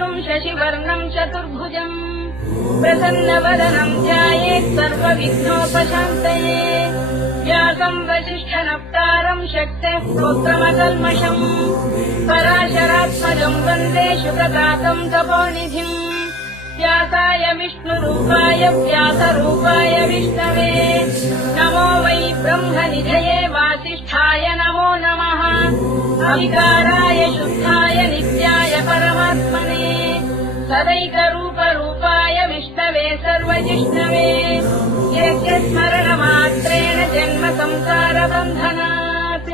विष्णुम् शशिवर्णम् चतुर्भुजम् प्रसन्नवदनम् ध्यायेत् सर्वविघ्नोपशान्तये व्यासम् वसिष्ठनप्तारम् शक्तेः स्तोत्रमकल्मषम् पराशरात्मजम् वन्दे शुकतातम् तपोनिधिम् व्यासाय विष्णुरूपाय व्यासरूपाय विष्णवे नमो वै ब्रह्मनिधये वासिष्ठाय नमो नमः अविकाराय शुद्धाय नित्याय परमात्मने सदैकरूपरूपाय विष्णवे सर्वजिष्णवे यस्य स्मरणमात्रेण जन्म संसारबन्धनात्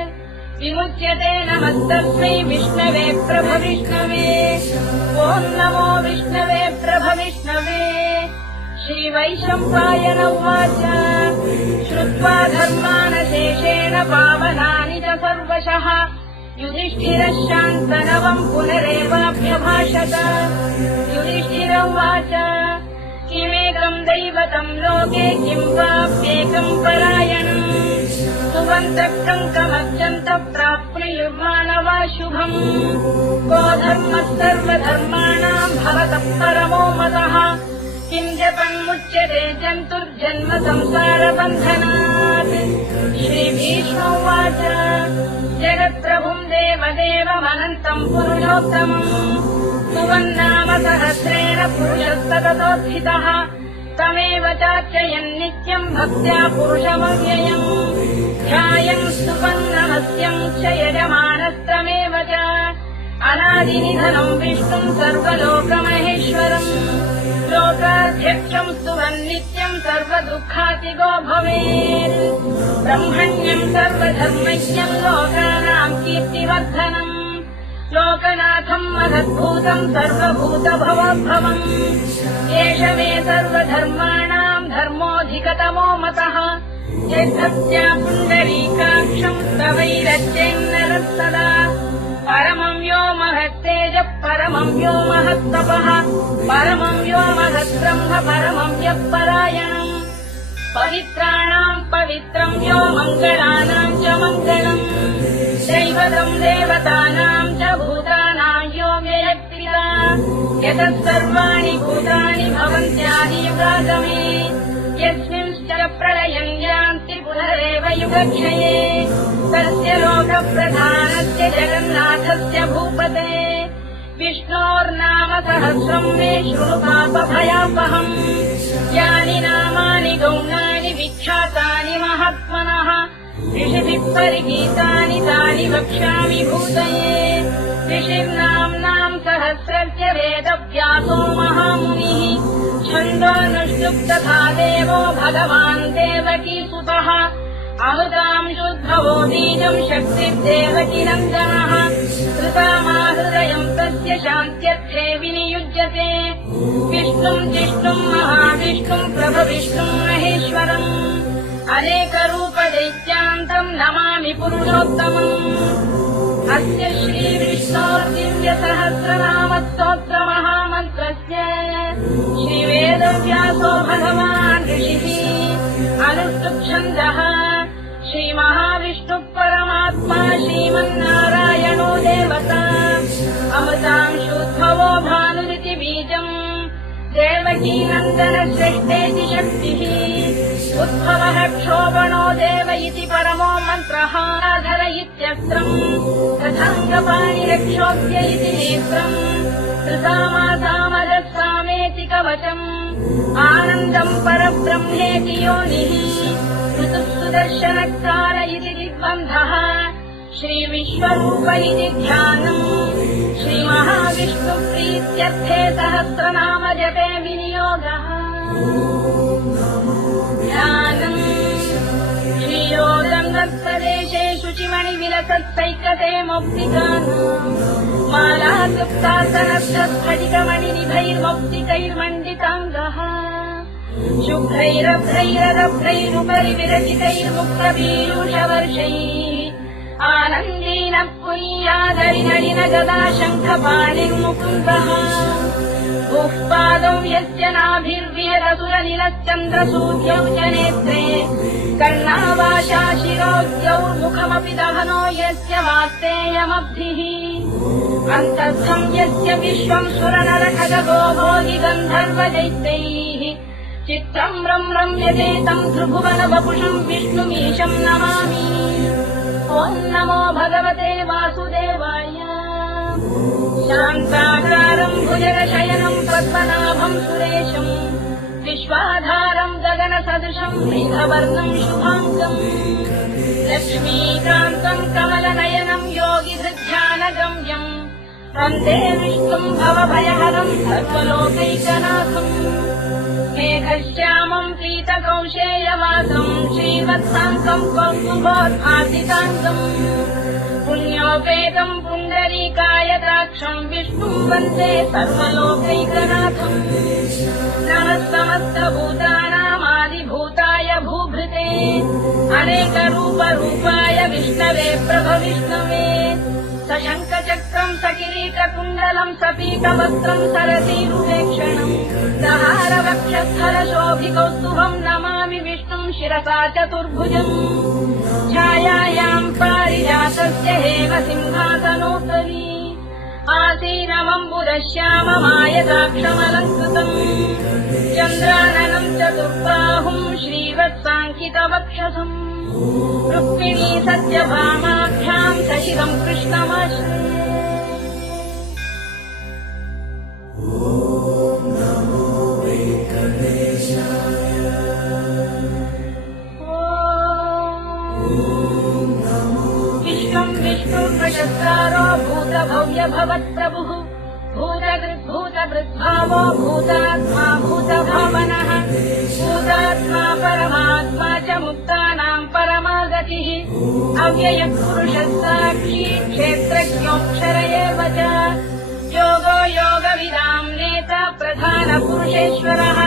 विमुच्यते नमस्तस्मै विष्णवे प्रभविष्णवे ॐ नमो विष्णवे प्रभविष्णवे श्रीवैशम्पायन उवाच श्रुत्वा धर्मानशेषेण पावनानि च सर्वशः युधिष्ठिरः शान्तनवम् पुनरेवाभ्यभाषत युधिष्ठिर उवाच किमेकम् दैवतम् लोके किम् वाप्येकम् परायणम् सुवन्तकङ्कमत्यन्तः प्राप्नुयुर्मानवा शुभम् को धर्मः सर्वधर्माणाम् भवतः परमो मतः किम् जपन्मुच्यते जन्तुर्जन्म संसारबन्धनात् श्रीभीष्म उवाच जगत्प्रभुम् देवदेवमनन्तम् पुरुषोत्तमम् सुवन्नाम सहस्रेण पुरुषस्तततोत्थितः तमेव चार्चयन् नित्यम् भक्त्या पुरुषमव्ययम् ध्यायम् सुवन्नमस्यम् च यजमानस्तमेव च अनादिनिधनम् विष्णुम् सर्वलोकमहेश्वरम् लोकाध्यक्षम् स्तुवन्नित्यम् सर्वदुःखातिगो भवेत् ब्रह्मण्यम् सर्वधर्मज्ञम् लोकानाम् कीर्तिवर्धनम् लोकनाथम् महद्भूतम् सर्वभूतभवोद्भवम् एष मे सर्वधर्माणाम् धर्मोऽधिकतमो मतः यद्भक्त्या पुण्डरीकाक्षम् स्तवैरच्चेन्नरः सदा परमम् यो महत्तेजः परमम् यो महत्तपः परमम् यो महद्ब्रह्म परमम् यः परायणम् पवित्राणाम् पवित्रम् यो मङ्गलानाम् च मङ्गलम् दैवतम् देवतानाम् च भूतानाम् यो व्ययक्तिरा यतः सर्वाणि भूतानि भवन्त्यादियुगागमे यस्मिंश्च प्रलयम् यान्ति पुनरेव युगक्षये तस्य लोकप्रधानस्य जगन्नाथस्य भूपते विष्णोर्नाम सहस्रम् मे शृणु पापभयापहम् यानि नामानि गौणानि विख्यातानि महात्मनः ऋषिभिः परिगीतानि तानि वक्ष्यामि भूतये ऋषिर्नाम्नाम् सहस्रस्य वेदव्यासो महामुनिः छन्दोऽनुष्टुप् तथा देवो भगवान् देवकीसुतः अमृताम् शुद्धवो बीजम् शक्तिर्देवकीनन्दनः कृतामाहृदयम् तस्य शान्त्यर्थे विनियुज्यते विष्णुम् जिष्णुम् महाविष्णुम् प्रभविष्णुम् महेश्वरम् अनेकरूपदैत्यान्तम् नमामि पुरुषोत्तमम् अस्य श्रीविष्णोर्दिव्यसहस्रनामस्तोत्रमहामन्त्रस्य श्रीवेदव्यासो भगवान् ऋषिः अनुष्टुप्छन्दः श्रीमहाविष्णुः परमात्मा श्रीमन्नारायणो देवता अमृताम् शुद्धवो भानुरिति बीजम् देवकीनन्दनश्रेष्ठेति शक्तिः उद्भवः क्षोभणो देव इति परमो मन्त्रः धर इत्यस्त्रम् तथाङ्गपाणिरक्षोभ्य इति नेत्रम् कृतामासामजः सामेति कवचम् आनन्दम् परब्रह्मेति योनिः ऋतुः सुदर्शनकाल इति दिग्बन्धः श्रीविश्वरूप इति ध्यानम् श्रीमहाविष्णुप्रीत्यर्थे सहस्रनाम जपे विनियोगः ध्यानम् श्रीयोगङ्गप्रदेशे शुचिमणिविलसत्सैकते मौक्तिकानाम् मालासुप्तासनस्फटिकमणिनिभैर्मौक्तिकैर्मण्डिताङ्गः शुभ्रैरभ्रैररभ्रैरुपरि विरचितैर्मुक्तपीयूषवर्षैः आनन्दीनः पुनीयादरिनलिन गदा शङ्खपाणिर्मुकुन्दः भूः पादौ यस्य नाभिर्विहरसुरनिलश्चन्द्रसूर्यौ च नेत्रे कर्णावाशा शिरोद्यौर्मुखमपि दहनो यस्य वात्तेयमब्धिः अन्तस्थं यस्य विश्वं सुरनरखगो भोगिगन्धर्वदैत्यैः चित्रं रम्यते तं त्रिभुवनवपुषं विष्णुमीशं नमामि। ॐ नमो भगवते वासुदेवाय। शान्ताकारं भुजगशयनं पद्मनाभं सुरेशं विश्वाधारं गगनसदृशं मेघवर्णं शुभाङ्गम् लक्ष्मीकान्तं कमलनयनं योगिधृध्यानगम्यम् वन्दे विष्णुं भवभयहरं सर्वलोकैकनाथम्। मेघश्यामं पीतकौशेयवासं श्रीवत्साङ्गं कौस्तुभोद्भासिताङ्गम् पुण्योपेतं पुण्डरीकायताक्षं विष्णुं वन्दे सर्वलोकैकनाथम्। नमः समस्तभूतानामादिभूताय भूभृते अनेकरूपरूपाय विष्णवे प्रभविष्णवे सशङ्खचक्रं सकिरीटकुण्डलं सपीतवस्त्रं सरसीरुवेक्षणं सहारवक्षस्थलशोभिकौस्तुभं नमामि विष्णुं शिरसा चतुर्भुजम्। छायायां पारिजातस्य हेम सिंहासनोपरि आसीनमम्बुदश्याममायताक्षमलङ्कृतम् चन्द्राननं चतुर्बाहुं श्रीवत्साङ्कितवक्षसम् रुक्मिणी सत्यभामाभ्यां सशिवं कृष्णमाश्रये। विश्वं विष्णुर्वशस्कारो भूतभव्य भवत्प्रभुः भूतभृद्भावो भूतात्मा भूतभावनः भूतात्मा परमात्मा च मुक्तानां परमागतिः अव्ययः पुरुषः साक्षी क्षेत्रज्ञोऽक्षर एव च योगो योगविदां नेता प्रधानपुरुषेश्वरः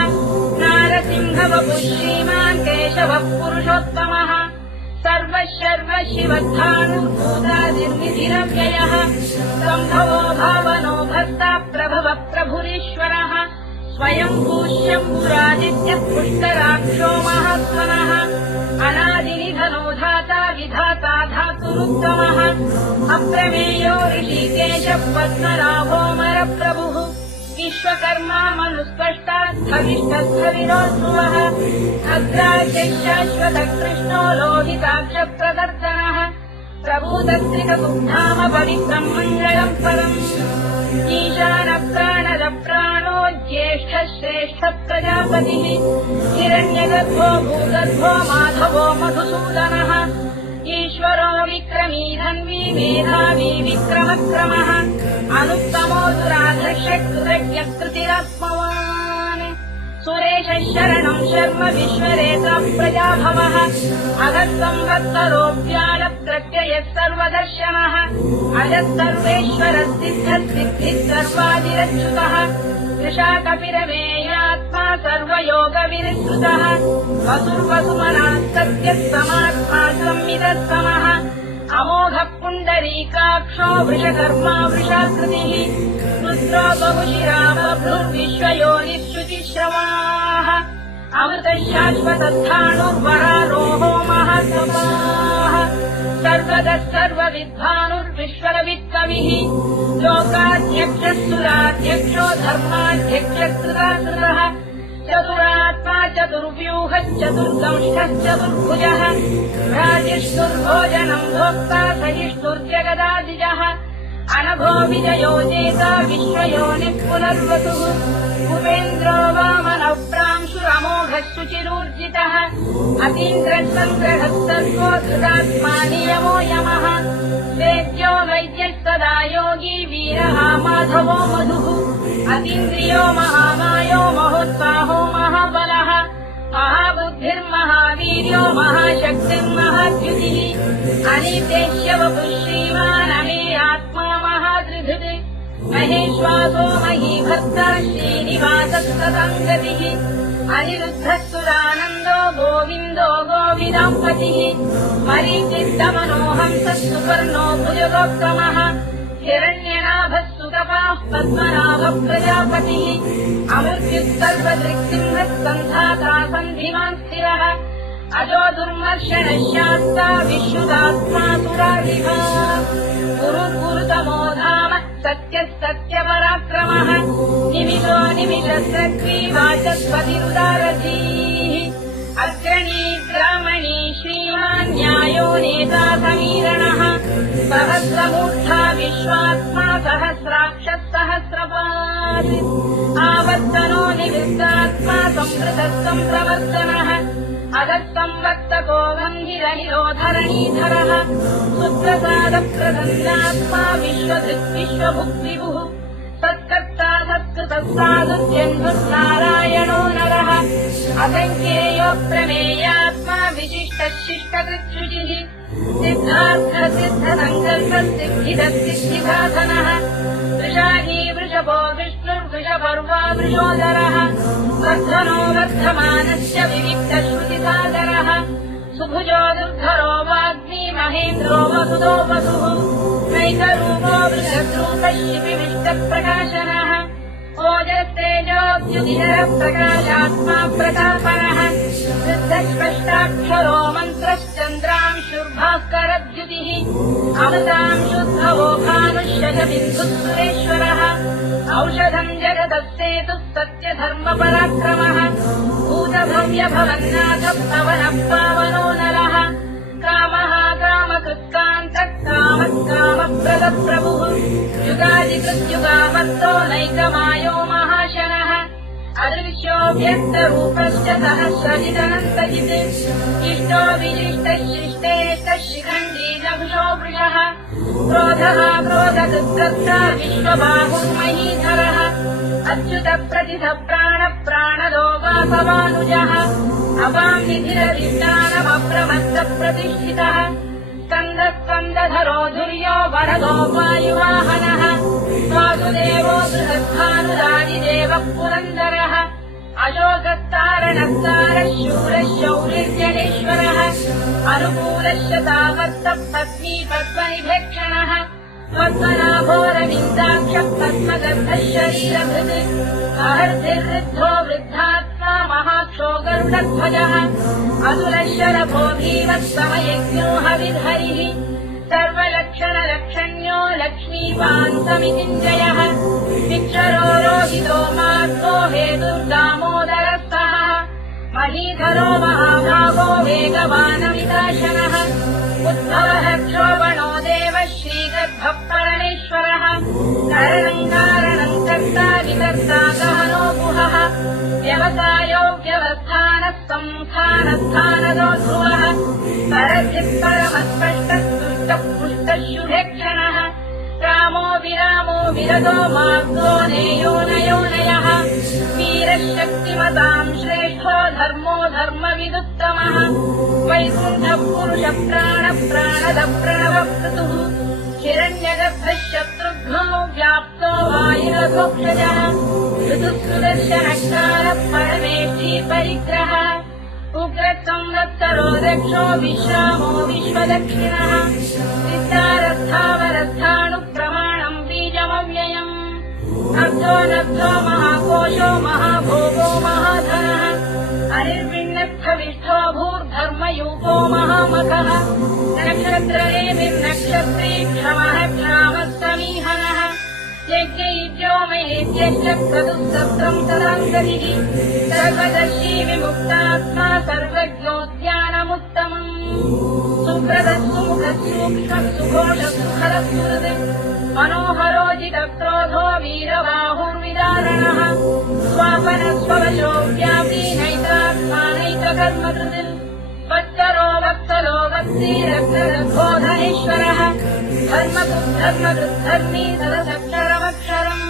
नारसिंहवपुः श्रीमान् केशवः पुरुषोत्तमः सर्वशिवधानुर्भूतादिर्निधिरव्ययः सम्भवो भावनो भर्ता प्रभव प्रभुरीश्वरः स्वयं पूष्यम्बुरादित्यः पुष्कराक्षो महात्मनः अनादिनिधनो धाता विधाता धातुरुत्तमः अप्रमेयो ऋषिकेशः पद्मनाभोऽमरप्रभुः विश्वकर्मा मनुस्पष्टास्थविष्टस्थविरोध्रुवः अग्राश्यशाश्वतकृष्णो लोहिताक्षप्रदर्शनः प्रभूतस्त्रिकगुप्धाम पवित्रं मङ्गलम् परम् ईशानप्राणदप्राणो ज्येष्ठः श्रेष्ठः प्रजापतिः हिरण्यगर्भो भूगर्भो माधवो मधुसूदनः ईश्वरो विक्रमी धन्वी मेधावी विक्रमक्रमः अनुत्तमो दुराधर्षकृतज्ञकृतिरात्मवान् सुरेशः शरणं शर्म विश्वरेता प्रजाभवः अगत्संवत्सरोऽव्यालप्रत्ययः सर्वदर्शनः अजः सर्वेश्वरः सिद्धः सिद्धिः सर्वादिरच्युतः कृशाकपिरमेयात्मा सर्वयोगविनिश्रुतः वसुर्वसुमनः सत्यः समात्मा संविदः समः अमोघः पुण्डरीकाक्षो वृषकर्मा वृषाकृतिः रुद्रो बहुशिरा बभ्रुर्विश्वयोनिः श्रुतिश्रवाः अमृतः शाश्वतस्थाणुर्वरारोहो महासभाः सर्वदः सर्वविद्वानुर्विश्वरवित्कविः लोकाध्यक्षः सुराध्यक्षो धर्माध्यक्षकृताकृतः चतुरात्मा चतुर्व्यूहः चतुर्दंष्टः चतुर्भुजः राजिष्ठुर्भोजनं भोक्ता सहिष्ठुर्जगदादिजः अनघो विजयो जेता विश्वयोनिः पुनर्वसुः भूपेन्द्रो वामनः प्रांशुरमोघः शुचिरूर्जितः अतीन्द्रः सङ्ग्रहः सर्वो धृतात्मा नियमो यमः वेद्यो वैद्यः सदा योगी वीरः माधवो मधुः अतीन्द्रियो महामायो महोत्साहो महाबलः महाबुद्धिर्महावीर्यो महाशक्तिर्महाद्युतिः अनितेश्यवपुः श्रीमान् अमेयात्मा महादृधृत् महेश्वासो महीभर्ता श्रीनिवासः सदाङ्गतिः अनिरुद्धः सुरानन्दो गोविन्दो गोविदाम्पतिः मरीचित्तमनोहंसः सुपर्णो भुजगोत्तमः हिरण्यनाभः सुतपाः पद्मनाभः प्रजापतिः अमृत्युः सर्वदृक्सिंहः सन्धाता सन्धिमान् स्थिरः अजो दुर्मर्शनशास्ता विश्रुतात्मा सुरारिहा गुरुर्गुरुतमो धाम सत्यपराक्रमः निमिषो निमिषसक्री वाचस्पतिरुदारधीः अग्रणी ग्रामणी श्रीमान् न्यायो नेता समीरणः सहस्रमूर्धा विश्वात्मा सहस्राक्षः सहस्रपात् आवर्तनो निवृत्तात्मा संवृतः सम्प्रवर्तनः अधः संवर्तको गन्धिरनिरोधरणीधरः सुप्रसादप्रसन्नात्मा विश्वधृक् विश्वभुक्विभुः सत्कर्ता सत्कृतः साधुर्जन्मनारायणो नरः असङ्ख्येयो प्रमेयात्मा विशिष्टः शिष्टकृच्छुचिः सिद्धार्थसिद्धसङ्कल्पसिद्धिदसिद्धिसाधनः वृषाही वृषभो विष्णुर्वृषपर्वा वृषोदरः वर्धनो वर्धमानस्य विविक्तश्रुतिसादरः सुभुजो दुर्धरो वाग्मी महेन्द्रो वसुदो वसुः नैकरूपो बृहद्रूपः शिविविष्टप्रकाशनः ओजस्तेजोद्युतिधरः प्रकाशात्मा प्रतापनः सिद्धस्पष्टाक्षरो मन्त्रश्चन्द्रांशुर्भास्करद्युतिः अमृतांशुद्धवो भानुष्यजबिन्दुः औषधम् जगतः सेतुः सत्यधर्मपराक्रमः भूतभव्यभवन्नाथः पवनः पावनो नरः कामः कामकृत्कान्तः कामप्रदप्रभुः युगादिकृत्युगावर्तो नैकमायो महाशनः अदृश्यो व्यक्तरूपश्च सहस्रजिदनन्तजित् इष्टो विशिष्टः शिष्टेष्टः शिखण्डी नभुषो वृषः क्रोधः क्रोधकृत्कर्ता विश्वबाहुर्महीधरः अच्युतप्रतिधः प्राणदो वासवानुजः अपाम् निधिरधिष्ठानमप्रमत्तप्रतिष्ठितः स्कन्दधरो धुर्यो वरदो वायुवाहनः वासुदेवो बृहद्भानुरादिदेवः पुरन्दरः अशोकस्तारणस्तारः शूरः शौरिर्जनेश्वरः अनुकूलश्च तावत्तः पत्नी पद्मनिभेक्षणः पद्मनाभोरविन्दाक्षः पद्मगर्भः शरीरभृत् अहर्धिर्वृद्धो वृद्धात्मा महाक्षो गरुडध्वजः अतुलशरभो भीमः समयज्ञो हविर्हरिः सर्वलक्षणलक्षण्यो लक्ष्मीवान् समितिञ्जयः विक्षरो रोहितो मार्गो हेतुर्दामोदरः महीधरो महाभागो वेगवानमिताशनः उद्भवः क्षोभणो देवः श्रीगर्भः परमेश्वरः कारणम् कारणम् कर्ता विकर्ता गहनो गुहः व्यवसायो व्यवस्थानः संस्थानस्थानदो ध्रुवः परद्धिः परमस्पष्टः तुष्टः पुष्टः शुभेक्षणः रामो विरामो विरदो मार्गो नेयो नयोनयः वीरः शक्तिमताम् श्रेष्ठो धर्मो धर्मविदुत्तमः वैकुण्ठः पुरुषः प्राणदः प्रणवक्रतुः हिरण्यगर्भः शत्रुघ्नो व्याप्तो वायुरघोक्षजः ऋतुसुदर्शनकारः परमेष्ठी परिग्रहः उग्रसंवत्सरो दक्षो विश्रामो विश्वदक्षिणः विस्तारस्थावरस्थाणुप्रमाणम् बीजमव्ययम् नब्धो महाकोशो महाभोगो महाधनः हरिर्विण्णस्थविष्ठो भूर्धर्मयूपो महामखः नक्षत्ररेभिर्नक्षत्री क्षमः क्षामः समीहनः यज्ञयुज्यो महेज्यश्च क्रतुः सत्रम् तदान्तरिः सर्वदर्शी विमुक्तात्मा सर्वज्ञोद्यानमुत्तमम् सुकृतः सुमुखः सूक्ष्मः सुघोषः सुखरः सुहृत् मनोहरोजितक्रोधो वीरबाहुर्विदारणः स्वापनः स्ववशो व्यापी नैतात्मानैककर्मकृत् वत्सरो वत्सलो वत्सीरग्नरघोधनेश्वरः धर्मकृद्धर्मी सरसक्षरमक्षरम्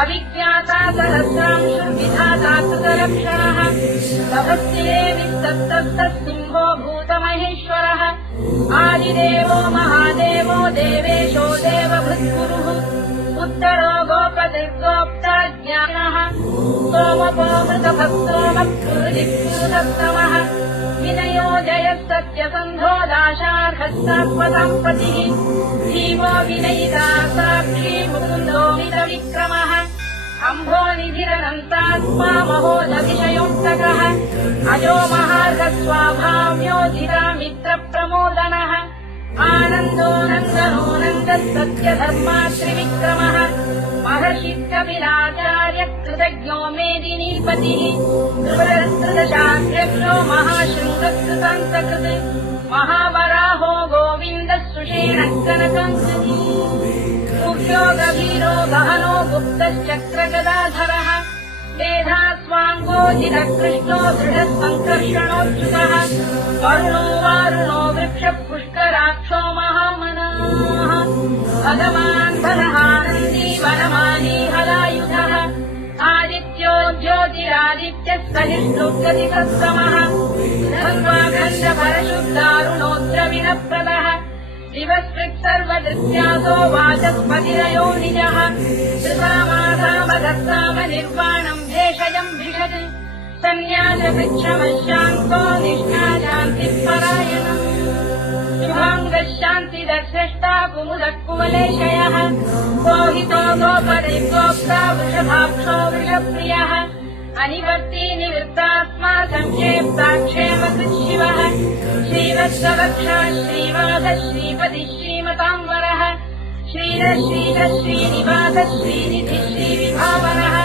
अविज्ञाता सहस्रांशुर्विधाता कृतलक्षणः तपस्तिरे विस्तप्तः सिंहो भूतमहेश्वरः आदिदेवो महादेवो देवेशो देवभृद्गुरुः उत्तरो गोपतिर्गोप्ता ज्ञानः सोमपोमृतभक्तोमः पुरुदिक्पुरुदत्तमः विनयो जयः सत्यसन्धो दाशार्हस्तात्मसम्पतिः जीवो विनयिता साक्षी मुकुन्दो मितविक्रमः अम्भोनिधिरनन्तात्मा महोदतिशयोऽन्तकः अजो महार्घस्वाभाव्योजिता मित्रप्रमोदनः आनन्दो नन्दनो नन्दः सत्यधर्मा त्रिविक्रमः महर्षिकपिलाचार्य कृतज्ञो मेदिनीपतिः कृतशास्त्रक्षो महाशृङ्गकृतान्तकृत् महावराहो गोविन्दः सुषेणः कनकाङ्कनी मुख्यो गभीरो गहनो गुप्तश्चक्रगदाधरः मेधास्वाङ्गोजितकृष्णो दृढः सङ्कर्षणोच्युतः वरुणो वारुणो वृक्षपुष्कराक्षो महामनाः भगवान् बलहानन्दी वनमाली हलायुधः आदित्यो ज्योतिरादित्यः सहिष्णुगतिसत्तमः धर्माखण्डपरशुद्धारुणोद्रविनप्रदः दिवस्कृत्सर्वदृत्यासो वाचस्पतिरयो निजः कृतामाधामदत्ताम निर्वाणम् भेषजम् भिषत् सन्न्यासवृक्षमशान्तो निष्ठाशान्तिपरायणम् शुभाङ्गशान्तिदश्रेष्टा कुमुदः कुवलेशयः गोहितो गोपदे गोप्ता वृषभाक्षो वृषप्रियः अनिवर्ती निवृत्तात्मा संक्षेप्ताक्षेमकृच्छिवः श्रीवत्सवक्षः श्रीवासः श्रीपतिः श्रीमताम्बरः श्रीरश्रीरः श्रीनिवासः श्रीनिधिः श्रीविभावनः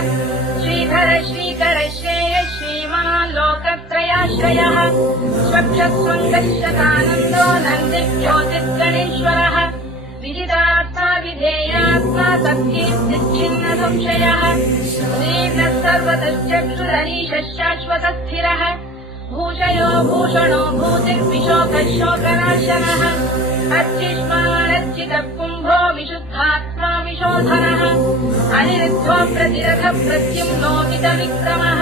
श्रीधर श्रीकर श्रेयः श्रीमान् लोकत्रयाश्रयः स्वक्षस्वङ्गशतानन्दो नन्दिज्योतिर्गणेश्वरः विदितात्मा विधेयात्मा तत्कीर्तिच्छिन्न संशयः दीर्घः सर्वतश्चक्षुरनीशः शाश्वतस्थिरः भूषयो भूषणो भूतिर्विशोकः शोकनाशनः अर्चिष्मानर्चितः कुम्भो विशुद्धात्मा विशोधनः अनिरुद्धो प्रतिरथः प्रद्युम्नो विक्रमः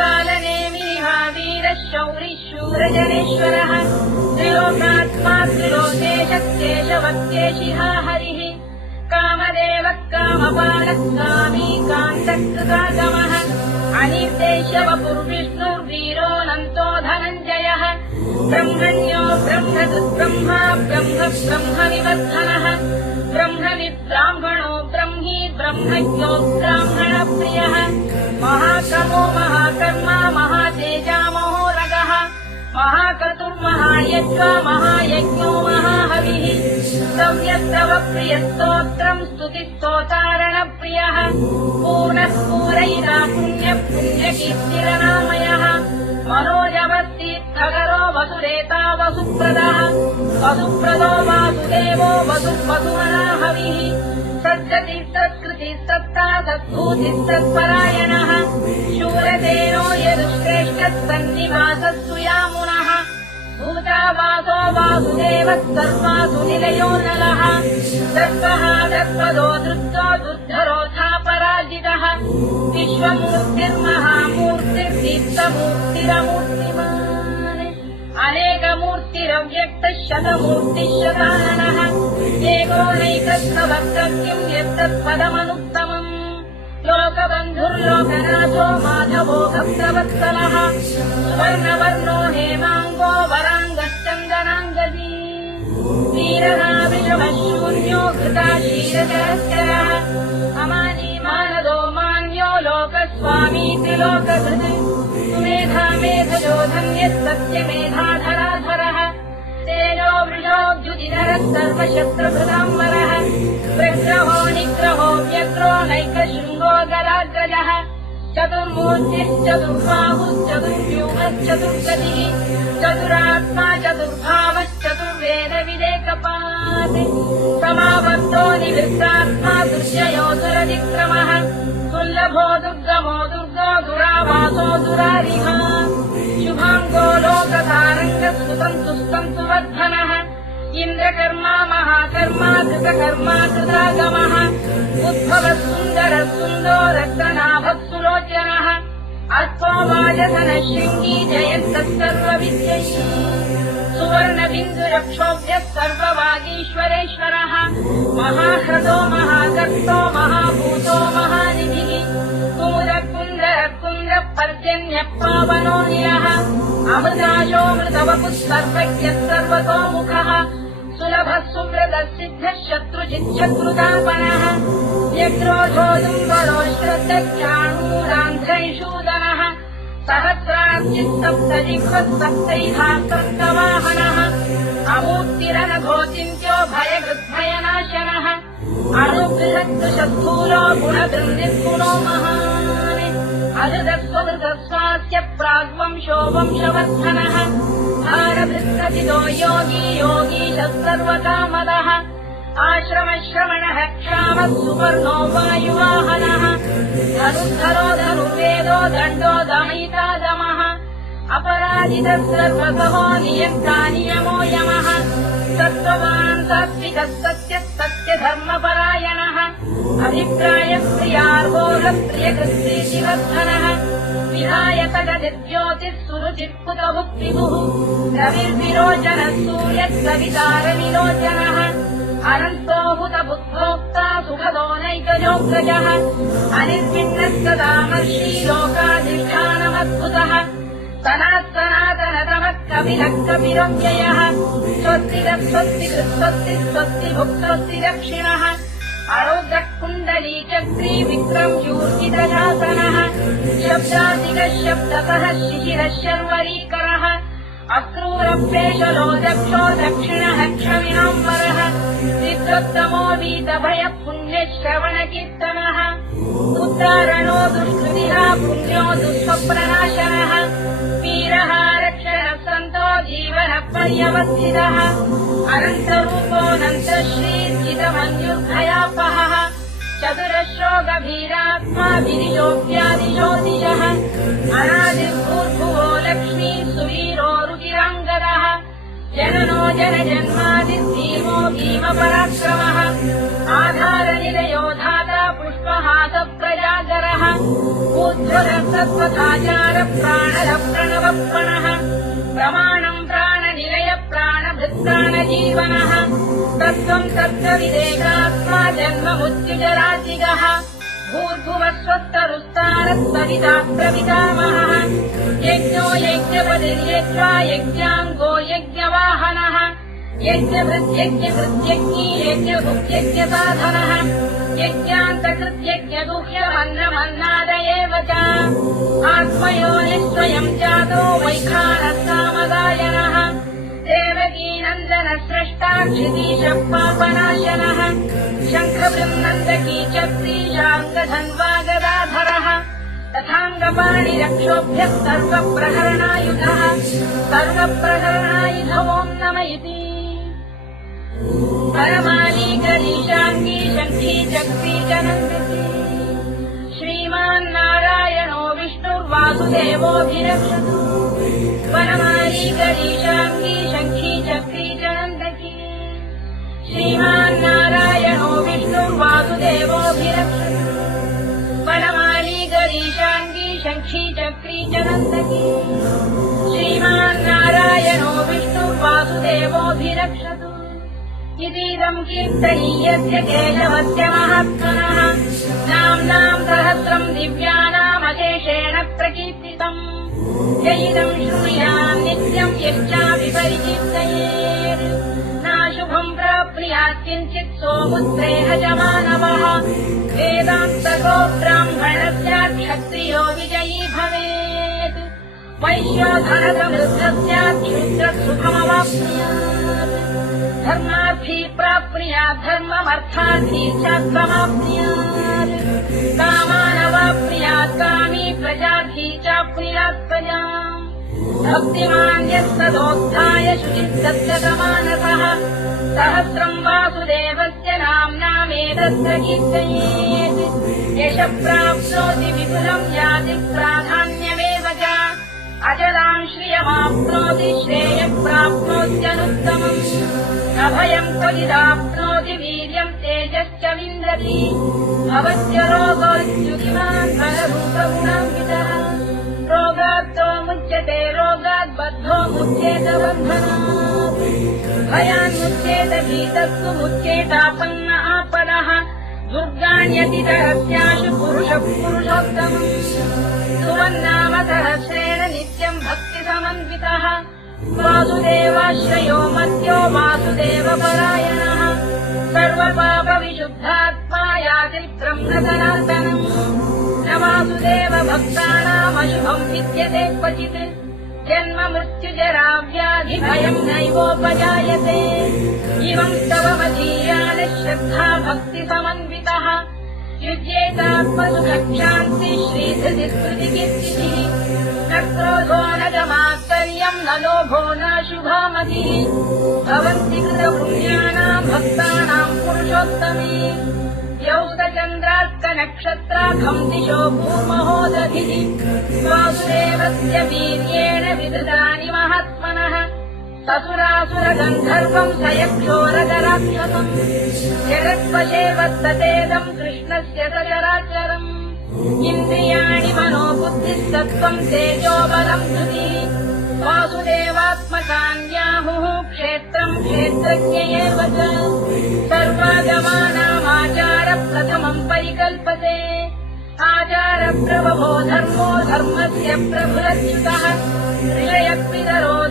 कालनेमिहा वीरः शौरिः शूरजनेश्वरः त्रिलोकात्मा त्रिलोकेशः केशवक्केशिहा हरिः कामदेवः कामपालः कामी कान्तकृतागमः अनिर्देश्यवपुर्विष्णुर्वीरोऽनन्तो धनञ्जयः ब्रह्मण्यो ब्रह्मदुर्ब्रह्मा ब्रह्म ब्रह्मनिवर्धनः ब्रह्मविब्राह्मणो ब्रह्मी ब्रह्मज्ञो ब्राह्मणप्रियः महाक्रमो महाकर्मा महातेजामहोरगः महाकतुर्महायज्ञो महायज्ञो महाहविः स्तव्यस्तव प्रियस्तोत्रम् स्तुतिस्तोतारणप्रियः पूर्णः पूरयिता पुण्यः पुण्यकीर्तिरनामयः मनोजवस्तीर्थकरो वसुरेता वसुप्रदः वसुप्रदो वासुदेवो वसुवसुमनाहविः सज्जतिः सत्कृतिः सत्ता सद्भूतिः सत्परायणः शूरसेनो यदुश्रेष्ठः सन्निवासः सुयामुनः भूतावासो वासुदेवः सर्वासु निलयो नलः दर्पः दर्पदो धृतो दुर्धरोऽथापराजितः विश्वमूर्तिर्महामूर्तिर्दीप्तमूर्तिरमूर्तिमान् अनेकमूर्तिरव्यक्तः शतमूर्तिः शताननः एकोनैकत्ववक्तव्यम् यत्तत्पदमनुत्तमम् लोकबन्धुर्लोकनाथो माधवो भक्तवत्सलः सुवर्णवर्णो हेमाङ्गो वराङ्गश्चन्दनाङ्गदी वीरः वृषभशून्यो घृताशीरकरश्चरः अमानी मानदो मान्यो लोकस्वामी त्रिलोकधृत् सुमेधा मेधजो धन्यः सत्यमेधाधराधरः तेजो वृषोऽद्युतिधरः सर्वशस्त्रभृताम्बरः प्रग्रहो निग्रहो व्यग्रो नैकशृङ्गो गदाग्रजः चतुर्मूर्तिश्चतुर्बाहुश्चतुर्व्यूहश्चतुर्गतिः चतुरात्मा चतुर्भावश्चतुर्वेदविदेकपात् समावर्तो निवृत्तात्मा दुर्जयो दुरतिक्रमः दुर्लभो दुर्गमो दुर्गो दुरावासो दुरारिः शुभाङ्गो लोकसारङ्गस्तुतन्तु वर्धनः इन्द्रकर्मा महाकर्मा कृतकर्मा कृतागमः उद्भवः सुन्दरः सुन्दो रक्तनाभः सुलोचनः अर्थो वाजधनः शृङ्गी जयन्तः सर्वविद्यैः सुवर्णबिन्दुरक्षोभ्यः सर्ववागीश्वरेश्वरः महाह्रदो महाकर्तो महाभूतो महानिधिः कुमुदकुन्दरकुन्दः पर्जन्यः पावनो निरः अमृताशोऽमृतवपुः सर्वज्ञः सर्वतोमुखः सुलभः सुव्रतः सिद्धः शत्रुजिच्छत्रुतापनः यज्ञोधोदुम्बरोश्रतच्चाणूरान्ध्रैषूदनः सहस्राब्जित्सप्तजिह्वत्सप्तैधास्तवाहनः अमूर्तिरनघोचिन्त्यो भयगृद्भयनाशनः अनुगृहत्कृशस्थूलो गुणगृन्निर्गुणो महान् अजदस्वदृतस्वास्य प्राग्वंशो वंशवर्धनः भारभृत्कथितो योगी योगीशः सर्वकामदः आश्रमश्रमणः क्षामः सुवर्णो वायुवाहनः धनुर्धरो धनुर्वेदो दण्डो दमयिता दमः अपराजितः सर्वसहो नियन्ता नियमो यमः सत्त्ववान् सात्विकः सत्यः सत्यधर्मपरायणः अभिप्रायः प्रियार्होरप्रियकृत्प्रीतिवर्धनः विधायकगतिर्ज्योतिः सुरुचित्कुतभुक्तिभुः रविर्विरोचनः सूर्यः सवितारविरोचनः अनन्तो हुतबुद्धोक्ता सुखदो नैकजोऽग्रजः अनिर्विण्णः सदामर्षी लोकाधिष्ठानमद्भुतः सनातनतमः कपिलः कपिरोऽव्ययः स्वस्तिरः स्वस्तिकृत् स्वस्तिः स्वस्तिभुक् स्वस्तिदक्षिणः आरोग्यः कुण्डलीचक्री विक्रम्यूर्जितशासनः शब्दादिकः शब्दतः शिशिरः शर्वरीकरः अक्रूरप्रेषलो दक्षो दक्षिणः क्षमिणाम्बरः चित्रोत्तमो वीतभयः पुण्यश्रवणकीर्तनः उद्धारणो दुष्कृतिः पुण्यो दुःस्वप्ननाशनः वीरः रक्षणः सन्तो जीवनः पर्यवस्थितः अनन्तरूपोऽनन्तश्रीर्जितमन्युर्भयापहः चतुरश्रो गभीरात्मा विनियोग्यादिशो दिशः अनादिर्भूर्भुवो लक्ष्मी सुवीरो रुचिराङ्गदः जननो जनजन्मादिर्भीमो भीमपराक्रमः आधारनिलयो धाता पुष्पहासप्रजागरः ऊर्ध्वरः सत्त्वधाचारः प्राणः प्रणवप्रणः प्रमाणम् प्राणनिलय प्राणभृत्प्राणजीवनः तत्त्वम् तत्त्वविदेकात्मा जन्ममुच्युजराजिगः भूर्भुवः स्वस्तरुस्तारः सविता प्रपितामहः यज्ञो यज्ञपतिर्यज्वा यज्ञाङ्गो यज्ञवाहनः यज्ञभृत्यज्ञभृत्यज्ञी यज्ञभुक्यज्ञसाधनः यज्ञान्तकृत्यज्ञगुह्यमन्नमन्नाद एव च आत्मयोनिः स्वयम् जातो वैखानः कामदायनः देवकीनन्दनः स्रष्टा क्षितीशः पापनाशनः शङ्खबृन्नन्दकी चक्रीशाङ्गधन्वागदाधरः तथाङ्गपाणिरक्षोभ्यः सर्वप्रहरणायुधः सर्वप्रहरणायुध ओम् नम इति परमालीकरीशाङ्गी शङ्खी चक्री च नन्दती श्रीमान्नारायणो विष्णुर्वासुदेवोऽभिरक्षतु परमालीकरीशाङ्गी शङ्खी चक्री च नन्दकी श्रीमान्नारायणो विष्णुर्वासुदेवोऽभिरक्षतु परमालीकरीशाङ्गी शङ्खी चक्री च नन्दकी श्रीमान्नारायणो विष्णुर्वासुदेवोऽभिरक्षतु इतीदम् कीर्तनीयस्य केशवस्य महात्मनः नाम्नाम् सहस्रम् दिव्यानामशेषेण प्रकीर्तितम् यैदम् शृणुयाम् नित्यम् यश्चापि परिकीर्तयेत् नाशुभम् प्राप्नुयात् किञ्चित् सोमुद्रेह च मानवः वेदान्तको ब्राह्मणस्यात् क्षत्रियो विजयी भवेत् वैश्यो धनसमृद्धस्यात् शूद्रः सुखमवाप्नुयात् धर्मार्थी प्राप्नुयात् धर्ममर्थार्थी च समाप्नुयात् कामानवाप्नुयात् कामी प्रजार्थी चाप्नुयात् प्रजाम् भक्तिमान् यस्तदोत्थाय शुचिस्तमानसः सहस्रम् वासुदेवस्य नाम्नामेतत्र कीर्तयेत् यशः प्राप्नोति विपुलम् याति प्राधान्यमेव च अजलाम् श्रियमाप्नोति श्रेयः प्राप्नोत्यनुत्तमम् अभयम् क्वचिदाप्नोति वीर्यम् तेजश्च विन्दति भवस्य रोगोऽच्युतिमान् फलभूतगुणान्वितः रोगात्तो मुच्यते रोगात् बद्धो मुच्येत बन्धनात् भयान्मुच्येत भीतस्तु मुच्येतापन्न आपदः दुर्गाण्यतितरस्याशु पुरुषः पुरुषोत्तमम् सुवन्नाम सहस्रेण नित्यम् भक्तिसमन्वितः वासुदेवाश्रयो मर्त्यो वासुदेवपरायणः सर्वपापविशुद्धात्मा याति ब्रह्मजनार्दनम् न वासुदेव भक्तानामशुभम् विद्यते क्वचित् जन्म मृत्युजरा व्याधि भयम् नैवोपजायते इमम् स्तवमधीयान श्रद्धा भक्तिसमन्वितः युज्येतात्मसुखशान्ति श्रीधृतिस्मृतिकीर्तिः न क्रोधो न जमात्तर्यम् न लोभो न शुभामतिः भवन्ति कृतपुण्यानाम् भक्तानाम् पुरुषोत्तमे यौस्तचन्द्रार्कनक्षत्राखम् दिशो भूमहोदधिः वासुदेवस्य वीर्येण विदधानि महात्मनः ससुरासुरगन्धर्वम् स यक्षोरगराक्षसम् जगत्वशे वर्ततेदम् कृष्णस्य सचराचरम् इन्द्रियाणि मनोबुद्धिस्तत्त्वम् तेजोबलम् धृतिः वासुदेवात्मकान्याहुः क्षेत्रम् क्षेत्रज्ञ एव च सर्वागमानामाचारप्रथमम् परिकल्पते आचारप्रभवो धर्मो धर्मस्य प्रभुरच्युतः ऋषयः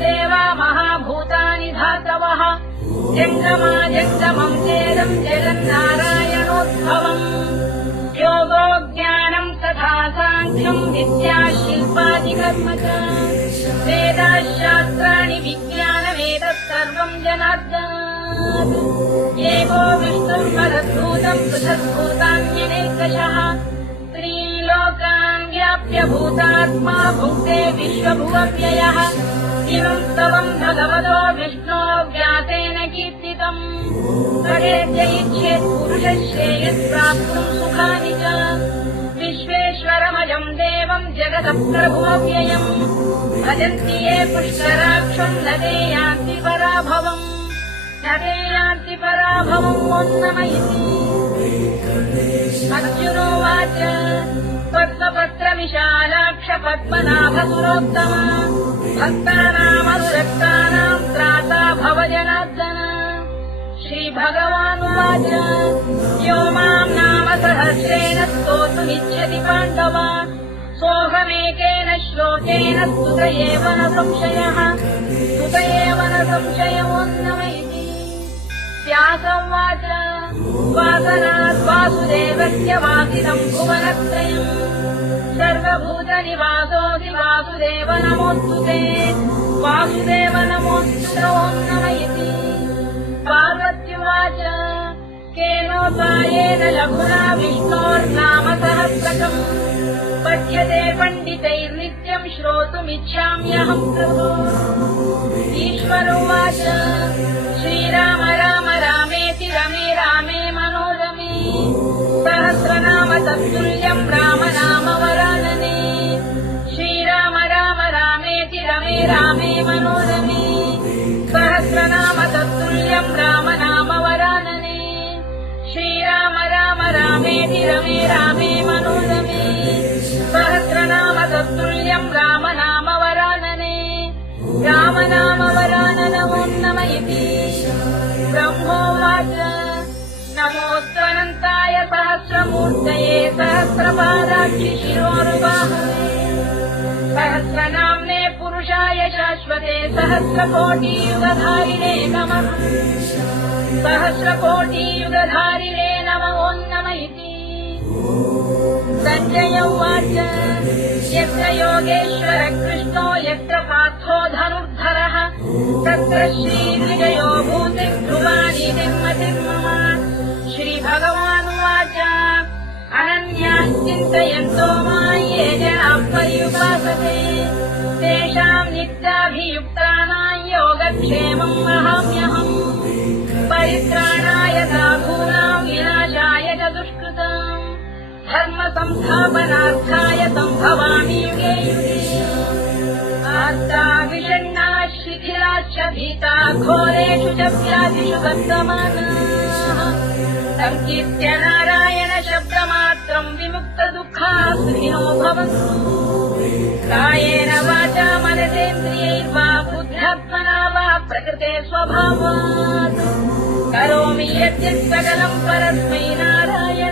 देवा महाभूतानि धातवः जङ्गमा जङ्गमम् चेदम् जगन्नारायणोद्भवम् योगो ज्ञानम् तथा साङ्ख्यम् विद्या शिल्पादिकर्म च वेदाः शास्त्राणि विज्ञानमेतत् सर्वम् जनार्दनात् एको विष्णुर्मदद्भूतम् पृथग्भूतान्यनेकशः त्रीलोकान् व्याप्य भूतात्मा भुङ्क्ते विश्वभुवव्ययः इमम् स्तवम् भगवतो विष्णो व्यासेन कीर्तितम् तदेत्यैच्छेत् पुरुषः श्रेयः प्राप्तुम् सुखानि च विश्वेश्वरमजम् देवम् जगतः प्रभुमव्ययम् भजन्ति ये पुष्कराक्षम् न ते यान्ति पराभवम् उन्नमयति अर्जुनोवाच पद्मपत्रविशालाक्ष पद्मनाभसुरोत्तम भक्तानामनुरक्तानाम् त्राता भव जनार्दन श्रीभगवानुवाच यो माम् नाम सहस्रेण स्तोतुमिच्छति पाण्डव सोऽहमेकेन श्लोकेन स्तुत एव न संशयोऽन्नमयति व्यासोवाच वासनात् वासुदेवस्य वासितम् भुवनत्रयम् सर्वभूतनिवासोऽसि वासुदेव नमोऽस्तु ते वासुदेव नमोऽस्तुतोऽन्नमयति पार्वत्युवाच केनोपायेन लघुना विष्णोर्नाम सहस्रकम् पठ्यते पण्डितैर्नित्यम् श्रोतुमिच्छाम्यहम् प्रभो ईश्वरोवाच श्रीराम राम रामेति रमे रामे मनोरमे सहस्रनाम तत्तुल्यम् राम नाम वरानने श्रीराम राम रामेति रमे रामे मनोरमे सहस्रनाम तत्तुल्यम् राम नाम वरानने श्रीराम राम रामेति रमे रामे मनोरमे सहस्रनाम तत्तुल्यम् राम नाम वरानने राम नाम वराननमोन्नमयति ब्रह्मोवाच नमोऽस्त्वनन्ताय सहस्रमूर्तये सहस्रपादाक्षि शिरोरुबाहवे सहस्रनाम्ने पुरुषाय शाश्वते सहस्रकोटियुगधारिणे नमः सहस्रकोटियुगधारिणे नमोऽन्नमयति सञ्जय उवाच यत्र योगेश्वर कृष्णो यत्र पार्थो धनुर्धरः तत्र श्रीविजयो भूतिः ध्रुवाणि निर्मतिर्मम श्रीभगवानुवाच अनन्याश्चिन्तयन्तो मां ये जनाः पर्युपासते तेषाम् नित्याभियुक्तानां योगक्षेमम् वहाम्यहम् परित्राणाय साधूनां विनाशाय च दुष्कृताम् धर्म संस्थापनार्थाय सम्भवामि युगे युगे आर्ता विषण्णाः शिथिलाश्च भीता घोरेषु च व्याधिषु वर्तमानाः संकीर्त्य नारायण शब्दमात्रम् विमुक्तदुःखाः सुखिनो भवन्तु कायेन वाचा मनसेन्द्रियैर्वा बुद्ध्यात्मना वा प्रकृते स्वभावात् करोमि यद्यत् सकलम् परस्मै नारायण